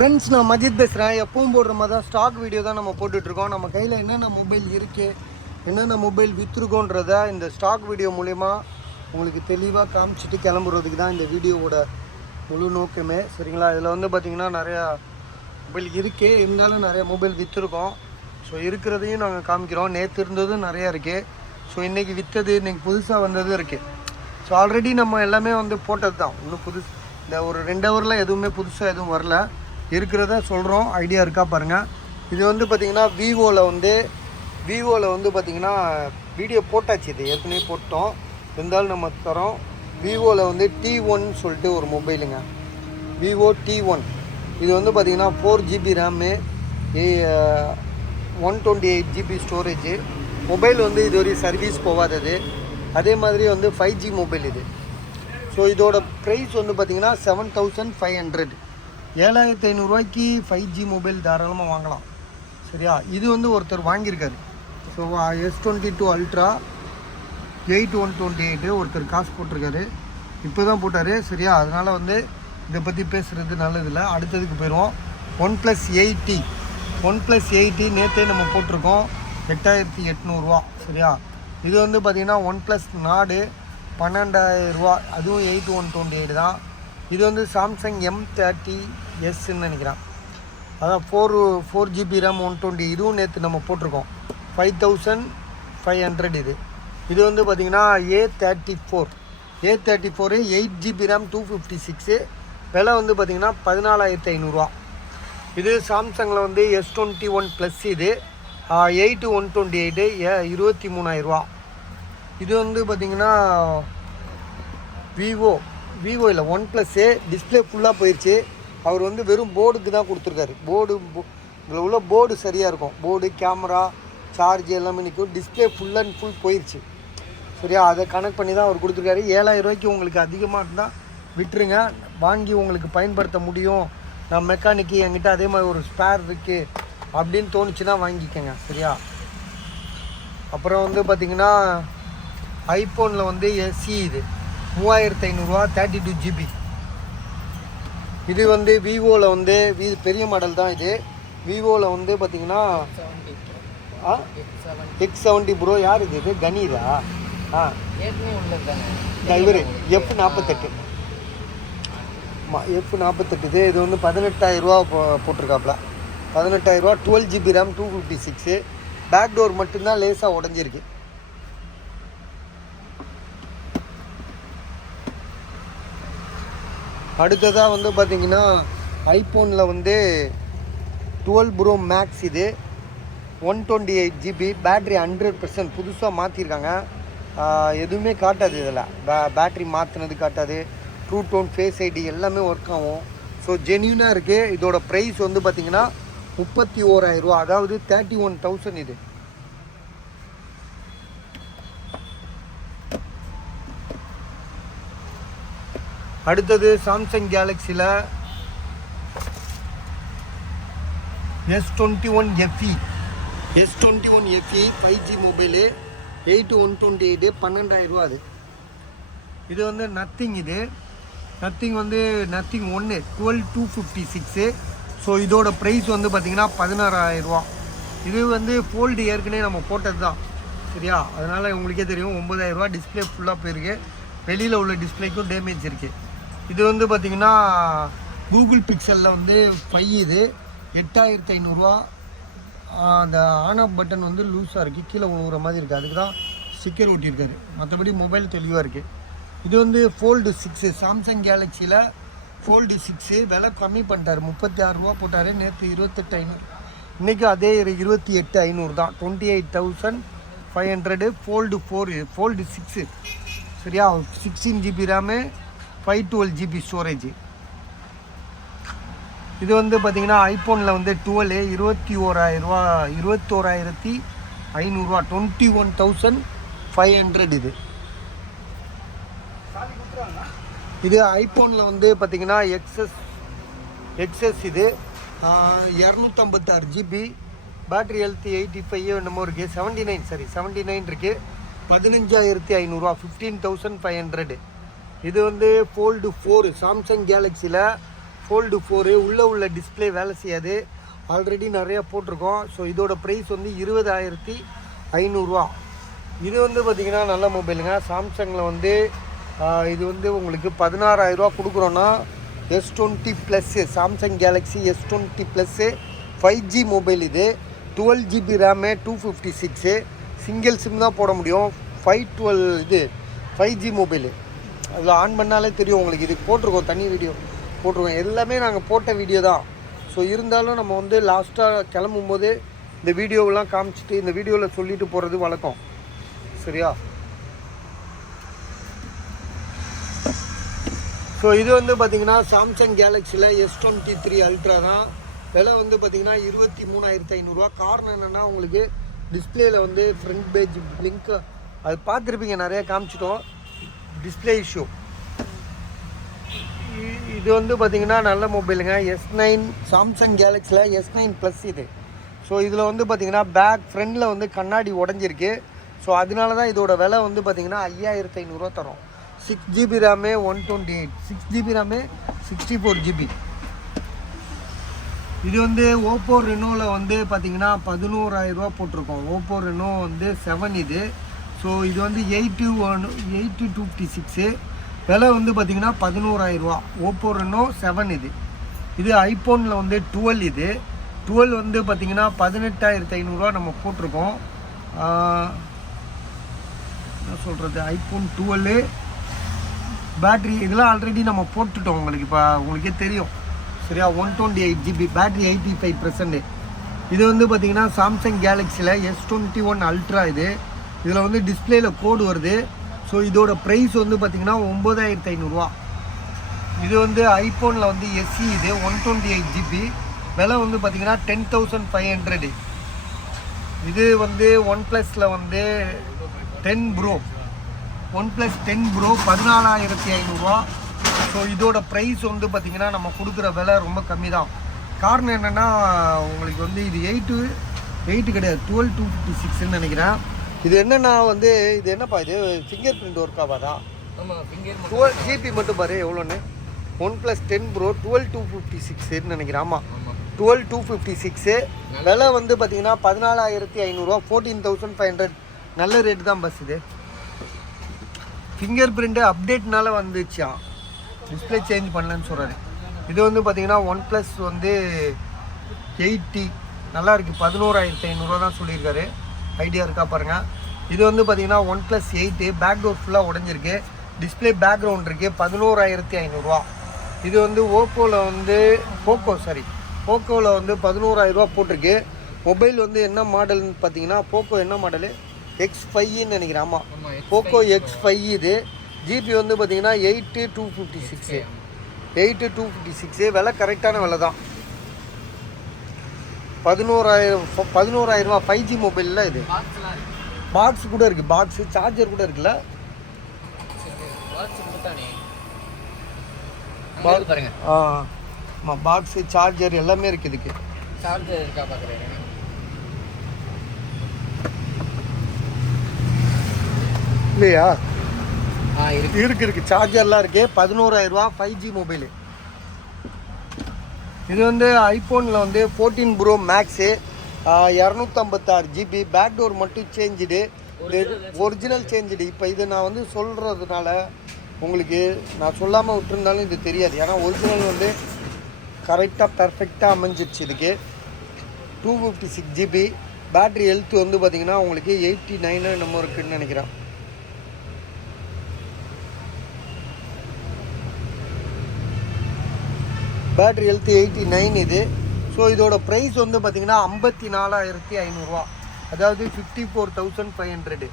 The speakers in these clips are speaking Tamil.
ஃப்ரெண்ட்ஸ், நான் மஜித் பேசுகிறேன். எப்பவும் போடுற மாதிரி தான் ஸ்டாக் வீடியோ தான் நம்ம போட்டுட்ருக்கோம். நம்ம கையில் என்னென்ன மொபைல் இருக்குது, என்னென்ன மொபைல் விற்றுருக்கோன்றத இந்த ஸ்டாக் வீடியோ மூலிமா உங்களுக்கு தெளிவாக காமிச்சிட்டு கிளம்புறதுக்கு தான் இந்த வீடியோவோட முழு நோக்கமே. சரிங்களா? இதில் வந்து பார்த்திங்கன்னா நிறையா மொபைல் இருக்குது, இருந்தாலும் நிறையா மொபைல் விற்றுருக்கோம். ஸோ இருக்கிறதையும் நாங்கள் காமிக்கிறோம். நேற்று இருந்ததும் நிறையா இருக்குது. ஸோ இன்றைக்கி விற்றது, இன்றைக்கி புதுசாக வந்ததும் இருக்குது. ஸோ ஆல்ரெடி நம்ம எல்லாமே வந்து போட்டது தான். இன்னும் இந்த ஒரு 2 ஹவரில் எதுவுமே புதுசாக எதுவும் வரல. இருக்கிறத சொல்கிறோம். ஐடியா இருக்கா பாருங்கள். இது வந்து பார்த்திங்கன்னா விவோவில் வந்து பார்த்திங்கன்னா வீடியோ போட்டாச்சு. இது ஏற்கனவே போட்டோம், இருந்தாலும் நம்ம தரோம். விவோவில் வந்து T1 சொல்லிட்டு ஒரு மொபைலுங்க, விவோ T1. இது வந்து பார்த்திங்கன்னா 4GB RAM, 128GB storage. Mobile வந்து இது வரையும் சர்வீஸ் போகாதது. அதே மாதிரி வந்து 5G மொபைல் இது. ஸோ இதோட ப்ரைஸ் வந்து பார்த்திங்கன்னா 7500. 7500 5G மொபைல் தாராளமாக வாங்கலாம். சரியா? இது வந்து ஒருத்தர் வாங்கியிருக்காரு. ஸோ S22 அல்ட்ரா 8128 ஒருத்தர் காசு போட்டிருக்காரு. இப்போ தான் போட்டார். சரியா? அதனால் வந்து இதை பற்றி பேசுகிறது நல்லதில்லை. அடுத்ததுக்கு போயிடுவோம். OnePlus 8T நேற்றே நம்ம போட்டிருக்கோம், 8800. சரியா? இது வந்து பார்த்திங்கன்னா OnePlus Nord 12000, அதுவும் 8128 தான். இது வந்து சாம்சங் M30Sன்னு நினைக்கிறேன். அதான் 4GB RAM 120. இதுவும் நேற்று நம்ம போட்டிருக்கோம், 5500. இது வந்து பார்த்திங்கன்னா A34 8GB RAM 256. விலை வந்து பார்த்திங்கன்னா 14500. இது சாம்சங்கில் வந்து S21 ப்ளஸ். இது 8128, 23000. இது வந்து பார்த்திங்கன்னா விவோ இல்லை OnePlus. டிஸ்பிளே ஃபுல்லாக போயிடுச்சு. அவர் வந்து வெறும் போர்டுக்கு தான் கொடுத்துருக்காரு. இதில் உள்ள போர்டு சரியாக இருக்கும். போர்டு, கேமரா, சார்ஜ் எல்லாமே நிற்கும். டிஸ்பிளே ஃபுல் அண்ட் ஃபுல் போயிடுச்சு. சரியா? அதை கனெக்ட் பண்ணி தான் அவர் கொடுத்துருக்காரு. 7000 உங்களுக்கு அதிகமாக இருந்தால் விட்டுருங்க, வாங்கி உங்களுக்கு பயன்படுத்த முடியும். நான் மெக்கானிக்கு என்கிட்ட அதே மாதிரி ஒரு ஸ்பேர் இருக்குது அப்படின்னு தோணுச்சுன்னா வாங்கிக்கோங்க. சரியா? அப்புறம் வந்து பார்த்திங்கன்னா ஐஃபோனில் வந்து SE இது 3500, 32GB. இது வந்து விவோவில் வந்து பெரிய மாடல் தான். இது விவோவில் வந்து பார்த்திங்கன்னா X70 ப்ரோ. யார் இது? கணீரா? இவர் F48. F48. இது வந்து 18000 போட்டிருக்காப்புல. 18000. 12GB RAM 256. பேக் டோர் மட்டும்தான் லேசாக உடஞ்சிருக்கு. அடுத்ததாக வந்து பார்த்திங்கன்னா ஐஃபோனில் வந்து 12 ப்ரோ மேக்ஸ். இது 128GB. பேட்ரி 100% புதுசாக மாற்றிருக்காங்க. எதுவுமே காட்டாது இதில். பேட்ரி மாற்றினது காட்டாது. ட்ரூ டோன், ஃபேஸ் ஐடி எல்லாமே ஒர்க் ஆகும். ஸோ ஜென்யூனாக இருக்குது. இதோட ப்ரைஸ் வந்து பார்த்திங்கன்னா 31000, அதாவது 31000. இது அடுத்தது Samsung கேலக்ஸியில் S21 FE 5G mobile, 8128, 12000. இது வந்து நத்திங். நத்திங் வந்து நத்திங் 1 12256. ஸோ இதோட ப்ரைஸ் வந்து பார்த்திங்கன்னா 16000. இது வந்து ஃபோல்டு ஏற்கனவே நம்ம போட்டது தான். சரியா? அதனால் உங்களுக்கே தெரியும், 9000. டிஸ்பிளே ஃபுல்லாக போயிருக்கு. வெளியில் உள்ள டிஸ்பிளேக்கும் டேமேஜ் இருக்குது. இது வந்து பார்த்திங்கன்னா கூகுள் பிக்சலில் வந்து 5. இது 8500. அந்த ஆன் ஆஃப் பட்டன் வந்து லூஸாக இருக்குது, கீழே விழுகிற மாதிரி இருக்குது. அதுக்கு தான் ஸ்டிக்கர் ஒட்டியிருக்காரு. மற்றபடி மொபைல் தெளிவாக இருக்குது. இது வந்து ஃபோல்டு 6. Samsung கேலக்ஸியில் fold 6. விலை கம்மி பண்ணிட்டார், 36000 போட்டார். நேற்று 28500. இன்றைக்கி அதே 28500 தான், 28500. Fold 4, fold 6. சரியா? 16GB RAM, 512GB storage. இது வந்து பார்த்திங்கன்னா ஐஃபோனில் வந்து 12 21500, 21500. இது ஐஃபோனில் வந்து பார்த்திங்கன்னா XS. இது 256GB. பேட்ரி ஹெல்த் 85 என்னமோ இருக்குது. 79 இருக்குது. 15500, 15500. இது வந்து ஃபோல்டு 4. சாம்சங் கேலக்ஸியில் ஃபோல்டு 4 உள்ளே உள்ள டிஸ்பிளே வேலை செய்யாது. ஆல்ரெடி நிறையா போட்டிருக்கோம். ஸோ இதோட ப்ரைஸ் வந்து 20,500. இது வந்து பார்த்திங்கன்னா நல்ல மொபைலுங்க. சாம்சங்கில் வந்து இது வந்து உங்களுக்கு 16,000 கொடுக்குறோன்னா S20 plus, Samsung Galaxy S20 plus 5G mobile. இது 12GB ரேமு, 256, சிங்கிள் சிம் தான் போட முடியும். 512 இது 5G மொபைலு. அதில் ஆன் பண்ணாலே தெரியும் உங்களுக்கு. இது போட்டிருக்கோம், தனி வீடியோ போட்டிருக்கோம். எல்லாமே நாங்கள் போட்ட வீடியோ தான். ஸோ இருந்தாலும் நம்ம வந்து லாஸ்ட்டாக கிளம்பும்போது இந்த வீடியோவெலாம் காமிச்சிட்டு இந்த வீடியோவில் சொல்லிட்டு போகிறது வழக்கம். சரியா? ஸோ இது வந்து பார்த்திங்கன்னா சாம்சங் கேலக்ஸியில் S23 அல்ட்ரா தான். விலை வந்து பார்த்திங்கன்னா 23,500. காரணம் என்னென்னா உங்களுக்கு டிஸ்பிளேயில் வந்து ஃப்ரண்ட் பேஜ் லிங்க் அது பார்த்துருப்பீங்க, நிறையா காமிச்சிட்டோம். Display issue. இது வந்து பார்த்திங்கன்னா நல்ல மொபைலுங்க. S9 சாம்சங் கேலக்ஸியில் S9 ப்ளஸ் இது. ஸோ இதில் வந்து பார்த்திங்கன்னா பேக் ஃப்ரண்டில் வந்து கண்ணாடி உடஞ்சிருக்கு. ஸோ அதனால தான் இதோட விலை வந்து பார்த்திங்கன்னா 5,500 தரும். 6GB RAM, 128, 6GB RAM, 64GB. இது வந்து ஓப்போ ரெனோவில் வந்து பார்த்திங்கன்னா 11,000 போட்டிருக்கோம். ஓப்போ ரெனோ வந்து 7 இது. ஸோ இது வந்து 8256. விலை வந்து பார்த்திங்கன்னா 11,000. ஓப்போ ரெனோ 7 இது. இது ஐஃபோனில் வந்து 12 இது. 12 வந்து பார்த்திங்கன்னா 18,500 நம்ம போட்டிருக்கோம். என்ன சொல்கிறது, ஐஃபோன் 12 பேட்ரி இதெல்லாம் ஆல்ரெடி நம்ம போட்டுட்டோம் உங்களுக்கு. இப்போ உங்களுக்கே தெரியும். சரியா? 128GB battery, 85%. இது வந்து பார்த்திங்கன்னா சாம்சங் கேலக்ஸியில் S21 அல்ட்ரா இது. இதில் வந்து டிஸ்பிளேயில் கோடு வருது. ஸோ இதோட ப்ரைஸ் வந்து பார்த்திங்கன்னா 9,500. இது வந்து ஐஃபோனில் வந்து SE இது 128GB. விலை வந்து பார்த்திங்கன்னா 10,500. இது வந்து ஒன் ப்ளஸில் வந்து 10 ப்ரோ, OnePlus 10 ப்ரோ 14,500. ஸோ இதோட ப்ரைஸ் வந்து பார்த்திங்கன்னா நம்ம கொடுக்குற விலை ரொம்ப கம்மி தான். காரணம் என்னென்னா உங்களுக்கு வந்து இது 8 கிடையாது, 12,256ன்னு நினைக்கிறேன். இது என்னென்னா வந்து இது என்னப்பா இது ஃபிங்கர் பிரிண்ட் ஒர்க் ஆகாதா? ஆமாம், ஃபிங்கர் 12GB மட்டும் பாரு எவ்வளோன்னு. OnePlus 10 ப்ரோ 12,256ன்னு நினைக்கிறேன். ஆமாம், 12,256. விலை வந்து பார்த்திங்கன்னா 14,500, 14,500. நல்ல ரேட்டு தான் பஸ். இது ஃபிங்கர் பிரிண்ட்டு அப்டேட்னால வந்துச்சா, டிஸ்பிளே சேஞ்ச் பண்ணலன்னு சொல்கிறாரு. இது வந்து பார்த்திங்கன்னா OnePlus வந்து 80 நல்லா இருக்குது. 11,500 தான் சொல்லியிருக்காரு. ஐடியா இருக்கா பாருங்கள். இது வந்து பார்த்திங்கன்னா OnePlus 8 பேக் டோர் ஃபுல்லாக உடஞ்சிருக்கு. டிஸ்பிளே பேக்ரவுண்ட் இருக்குது. 11,500. இது வந்து ஓப்போவில் வந்து போக்கோவில் வந்து 11,000 போட்டிருக்கு. மொபைல் வந்து என்ன மாடல்னு பார்த்தீங்கன்னா போக்கோ என்ன மாடலு X5ன்னு நினைக்கிறேன். ஆமாம், போக்கோ X5 இது. ஜிபி வந்து பார்த்தீங்கன்னா 8,256. விலை கரெக்டான விலை தான். 11,000 5G மொபைலில் இது. பாக்ஸ் கூட இருக்குது, பாக்ஸு சார்ஜர் கூட இருக்குல்ல. பாருங்க. ஆமாம், பாக்ஸு சார்ஜர் எல்லாமே இருக்குது. இதுக்கு சார்ஜர் இருக்கா பார்க்குறேன். இல்லையா? இருக்கு சார்ஜர்லாம் இருக்குது. 11,000 5G மொபைலு. இது வந்து ஐஃபோனில் வந்து 14 pro max 256GB. Back door மட்டும் சேஞ்சுடு, ஒரிஜினல் சேஞ்சுடு. இப்போ இது நான் வந்து சொல்கிறதுனால உங்களுக்கு நான் சொல்லாமல் விட்டுருந்தாலும் இது தெரியாது. ஏன்னா ஒரிஜினல் வந்து கரெக்டாக பர்ஃபெக்டாக அமைஞ்சிடுச்சு. இதுக்கு 256GB. பேட்ரி ஹெல்த் வந்து பார்த்திங்கன்னா உங்களுக்கு 89 நம்ம இருக்குதுன்னு நினைக்கிறேன். பேட்ரி ஹெல்த் 89 இது. ஸோ இதோட ப்ரைஸ் வந்து பார்த்திங்கன்னா 54,500, அதாவது 54,500.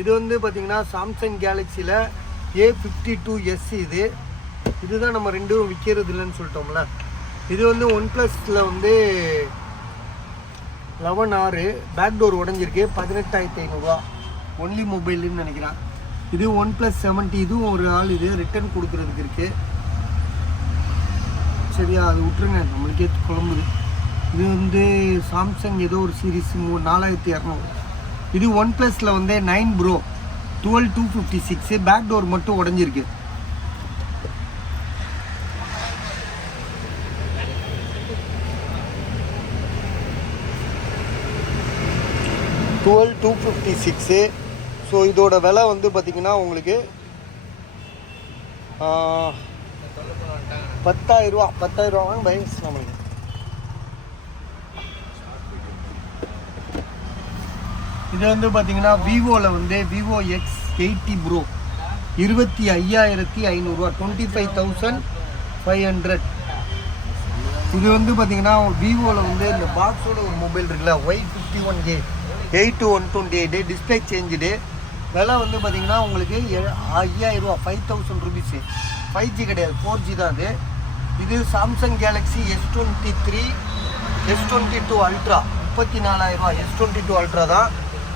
இது வந்து பார்த்திங்கன்னா சாம்சங் கேலக்ஸியில் A52s இதுதான் நம்ம ரெண்டும் விற்கிறது இல்லைன்னு சொல்லிட்டோம்ல. இது வந்து OnePlusல வந்து 11R பேக் டோர் உடஞ்சிருக்கு. 18,500 ஒன்லி மொபைல்னு நினைக்கிறேன். இது OnePlus 70. இதுவும் ஒரு ஆள் இது ரிட்டர்ன் கொடுக்குறதுக்கு இருக்குது. சரியா, அது விட்டுருங்க, நம்மளுக்கே குழம்புது. இது வந்து சாம்சங் ஏதோ ஒரு சீரீஸ் 4,200. இது OnePlusல வந்து 9 ப்ரோ 12,256. பேக் டோர் மட்டும் உடஞ்சிருக்கு. 12256. ஸோ இதோட விலை வந்து பார்த்திங்கன்னா உங்களுக்கு 10,000 10,000 பயன்ஸ் நம்மளுக்கு. இது வந்து பார்த்திங்கன்னா விவோவில் வந்து விவோ X80 ப்ரோ 25,500 25,500. இது வந்து பார்த்திங்கன்னா விவோவில் வந்து இந்த பாக்ஸோட ஒரு மொபைல் இருக்குல்ல Y51A 82128 டிஸ்பிளே சேஞ்சுடு. விலை வந்து பார்த்திங்கன்னா உங்களுக்கு 5,000 5,000 ருபீஸு. 5G கிடையாது, 4G தான் அது. இது Samsung Galaxy S23 S22 ultra 34,000 S22 ultra தான்.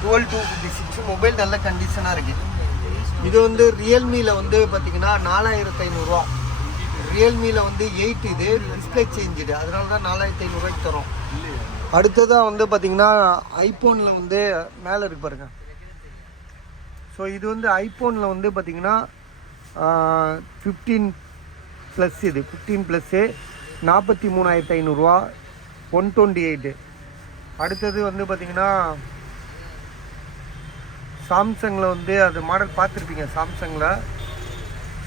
12256 மொபைல் நல்ல கண்டிஷனாக இருக்குது. இது வந்து ரியல்மியில் வந்து பார்த்திங்கன்னா 4,500. ரியல்மியில் வந்து 8 இது டிஸ்பிளே சேஞ்சுடு, அதனால தான் 4,500 தரும். அடுத்ததாக வந்து பார்த்திங்கன்னா ஐஃபோனில் வந்து மேலே இருக்கு பாருங்க. ஸோ இது வந்து ஐஃபோனில் வந்து பார்த்திங்கன்னா 15+, இது 15+, 43,500 128. அடுத்தது வந்து பார்த்திங்கன்னா சாம்சங்கில் வந்து அது மாடல் பார்த்துருப்பீங்க சாம்சங்கில்.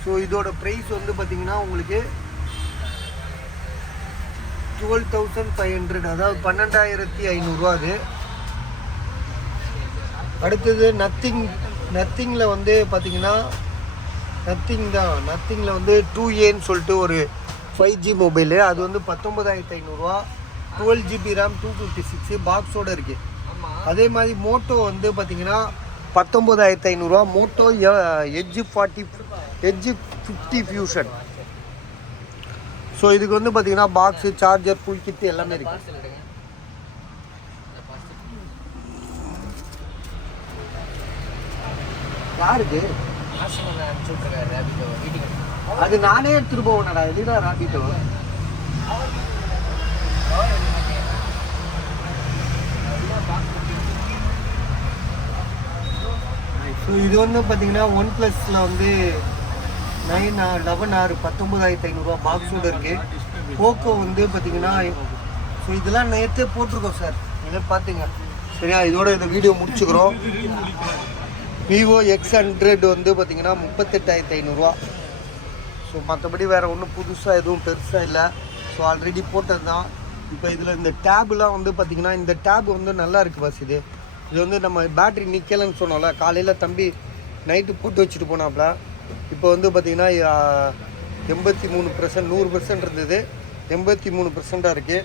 ஸோ இதோட ப்ரைஸ் வந்து பார்த்திங்கன்னா உங்களுக்கு 12,500, அதாவது 12,500 அது. அடுத்தது நத்திங்கில் வந்து பார்த்திங்கன்னா நத்திங்கில் வந்து 2Aன்னு சொல்லிட்டு ஒரு 5G மொபைலு. அது வந்து 19,500 12GB RAM 256 பாக்ஸோடு இருக்குது. அதே மாதிரி மோட்டோ வந்து பார்த்திங்கன்னா 19,500 மோட்டோ எட்ஜ் 50 ஃபியூஷன். ஸோ இதுக்கு வந்து பார்த்திங்கன்னா பாக்ஸு சார்ஜர் ஃபுல் கிட் எல்லாமே இருக்குது. யாருக்கு அது நானே எடுத்துகிட்டு போவேனடா, எதுடா ராபிட்டோ? ஸோ இது வந்து பார்த்தீங்கன்னா OnePlusல வந்து 911R 19,500 பாக்ஸோடு இருக்குது. போக்கோ வந்து பார்த்தீங்கன்னா ஸோ இதெல்லாம் நேற்றே போட்டிருக்கோம் சார், இதை பார்த்துங்க சரியா. இதோட இந்த வீடியோ முடிச்சுக்கிறோம். விவோ X100 வந்து பார்த்திங்கன்னா 38,500. ஸோ மற்றபடி வேறு ஒன்றும் புதுசாக எதுவும் பெருசாக இல்லை. ஸோ ஆல்ரெடி போட்டது தான். இப்போ இதில் இந்த டேபுலாம் வந்து பார்த்திங்கன்னா இந்த டேப் வந்து நல்லா இருக்குது பஸ். இது வந்து நம்ம பேட்ரி நிற்கலைன்னு சொன்னோம்ல, காலையில் தம்பி நைட்டு போட்டு வச்சுட்டு போனாப்புல. இப்போ வந்து பார்த்திங்கன்னா 83% 100% இருந்தது, 83% இருக்குது.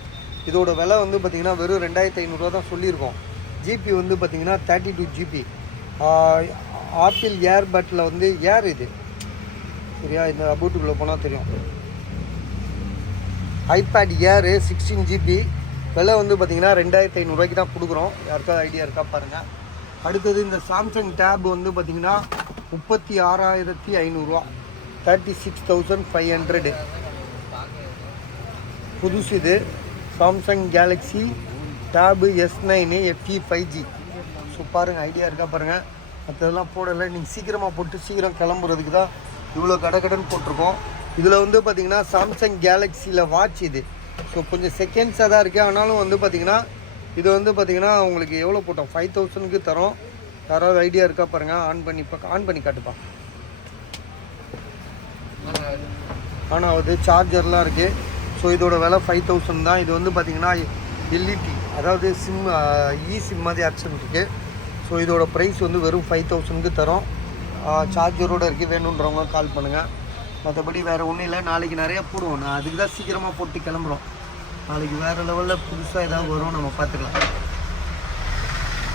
இதோட விலை வந்து பார்த்திங்கன்னா வெறும் 2,500 தான் சொல்லியிருக்கோம். ஜிபி வந்து பார்த்திங்கன்னா 32 GB. ஆப்பிள் ஏர்பட்டில் வந்து ஏர் இது சரியா, இந்த அபூட்டுக்குள்ளே போனால் தெரியும். ஐபேட் ஏரு 16 GB. விலை வந்து பார்த்திங்கன்னா 2,500 தான் கொடுக்குறோம். யாருக்காவது ஐடியா இருக்கா பாருங்கள். அடுத்தது இந்த சாம்சங் டேப் வந்து பார்த்திங்கன்னா 36,500 36,500 புதுசு. இது Samsung Galaxy tab S9 FE 5G. So பாருங்கள், ஐடியா இருக்கா பாருங்கள். மற்றதெல்லாம் போடலை, நீங்கள் சீக்கிரமாக போட்டு சீக்கிரம் கிளம்புறதுக்கு தான் இவ்வளோ கடன் போட்டிருக்கோம். இதில் வந்து பார்த்திங்கன்னா சாம்சங் கேலக்ஸியில் வாட்ச் இது. ஸோ கொஞ்சம் செகண்ட்ஸாக தான் இருக்குது, ஆனாலும் வந்து பார்த்திங்கன்னா இது வந்து பார்த்திங்கன்னா உங்களுக்கு எவ்வளோ போட்டோம் 5,000க்கு தரோம். யாராவது ஐடியா இருக்கா பாருங்கள். ஆன் பண்ணி காட்டுப்பா. ஆனால் சார்ஜர்லாம் இருக்குது. ஸோ இதோட விலை 5,000 தான். இது வந்து பார்த்திங்கன்னா எல்இடி, அதாவது சிம் மாதிரி ஆப்ஷன் இருக்குது. ஸோ இதோட ப்ரைஸ் வந்து வெறும் 5,000க்கு தரோம். சார்ஜரோடு இருக்குது, வேணுன்றவங்க கால் பண்ணுங்கள். மற்றபடி வேறு ஒன்றும் இல்லை. நாளைக்கு நிறையா போடுவோம், நான் அதுக்கு தான் சீக்கிரமாக போட்டு கிளம்புறோம். நாளைக்கு வேறு லெவலில் புதுசாக ஏதாவது வரும், நம்ம பார்த்துக்கலாம்.